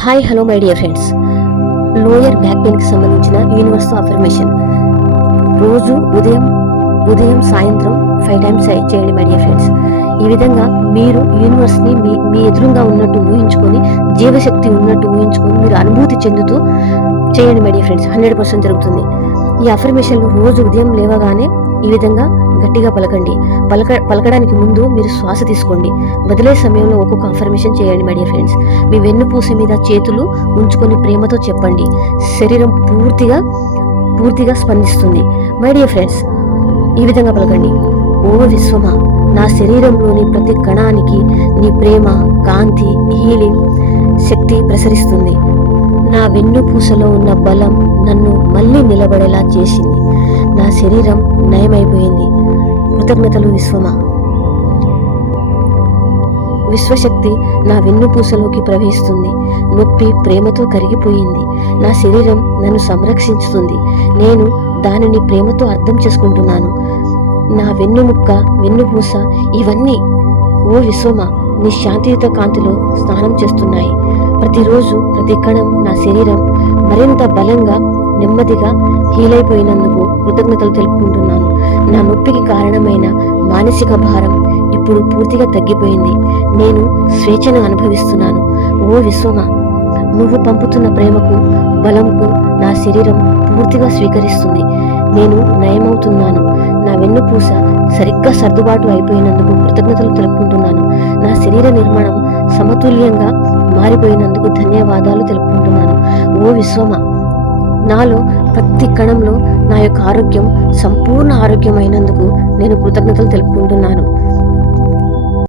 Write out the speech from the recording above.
Hi hello my dear friends, lower back పెయిన్కి సంబంధించిన universe affirmation రోజు ఉదయం సాయంత్రం 5 times చేయండి మై డియర్ ఫ్రెండ్స్. ఈ విధంగా మీరు యూనివర్స్ని మీ ఎదురుగా ఉన్నట్టు ఊహించుకొని, జీవశక్తి ఉన్నట్టు ఊహించుకొని మీరు అనుభూతి చెందుతూ చేయండి మై డియర్ ఫ్రెండ్స్. 100% జరుగుతుంది. ఈ అఫర్మేషన్లు రోజు ఉదయం లేవగానే ఈ విధంగా గట్టిగా పలకండి. పలకడానికి ముందు మీరు శ్వాస తీసుకోండి. వదిలే సమయంలో ఒక్కొక్క అఫర్మేషన్ చేయండి మై డియర్ ఫ్రెండ్స్. మీ వెన్నుపూస మీద చేతులు ఉంచుకొని ప్రేమతో చెప్పండి. శరీరం పూర్తిగా స్పందిస్తుంది. మై డియర్ ఫ్రెండ్స్, ఈ విధంగా పలకండి. ఓ విశ్వమా, నా శరీరంలోని ప్రతి కణానికి నీ ప్రేమ, కాంతి, హీలింగ్ శక్తి ప్రసరిస్తుంది. నా వెన్నుపూసలో ఉన్న బలం నన్ను మళ్ళీ నిలబడేలా చేసింది. నా శరీరం నయమైపోయింది. కృతజ్ఞతలు విశ్వమా. విశ్వశక్తి నా వెన్నుపూసలోకి ప్రవహిస్తుంది. నొప్పి ప్రేమతో కరిగిపోయింది. నా శరీరం నన్ను సంరక్షించుతుంది. నేను దానిని ప్రేమతో అర్థం చేసుకుంటున్నాను. నా వెన్నుపూస ఇవన్నీ ఓ విశ్వమా నీ శాంతియుత కాంతిలో స్నానం చేస్తున్నాయి. ప్రతిరోజు ప్రతి కణం నా శరీరం మరింత బలంగా, నెమ్మదిగా హీలైపోయినందుకు కృతజ్ఞతలు తెలుపుకుంటున్నాను. నా నొప్పికి కారణమైన మానసిక భారం ఇప్పుడు పూర్తిగా తగ్గిపోయింది. నేను స్వేచ్ఛను అనుభవిస్తున్నాను. ఓ విశ్వమా, నువ్వు పంపుతున్న ప్రేమకు, బలంకు నా శరీరం పూర్తిగా స్వీకరిస్తుంది. నేను నయమవుతున్నాను. నా వెన్నుపూస సరిగ్గా సర్దుబాటు అయిపోయినందుకు కృతజ్ఞతలు తెలుపుకుంటున్నాను. నా శరీర నిర్మాణం సమతుల్యంగా మారిపోయినందుకు ధన్యవాదాలు తెలుపుకుంటున్నాను. ఓ విశ్వమా, నాలో ప్రతి కణంలో నా యొక్క ఆరోగ్యం సంపూర్ణ ఆరోగ్యమైనందుకు నేను కృతజ్ఞతలు తెలుపుకుంటున్నాను.